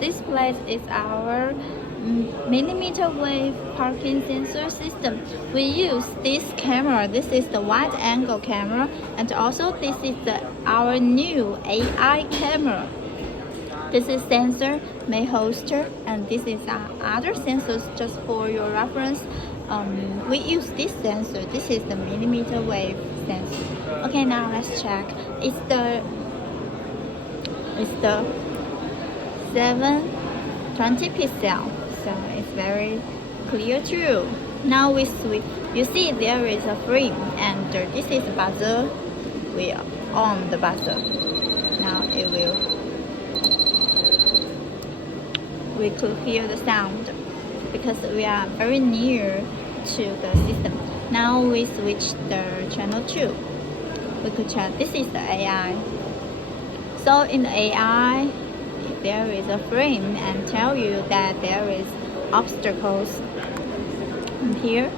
This place is our millimeter wave parking sensor system. We use this camera. This is the wide angle camera, and also this is our new AI camera. This is sensor, main holster, and this is other sensors just for your reference. We use this sensor. This is the millimeter wave sensor. Okay, now let's check. It's the 720 pixel, so it's very clear too. Now we switch. You see there is a frame, and this is buzzer. We on the buzzer. Now it will. We could hear the sound because we are very near to the system. Now we switch the channel 2. We could check. This is the AI. So in the AI, there is a frame and tell you that there is obstacles here.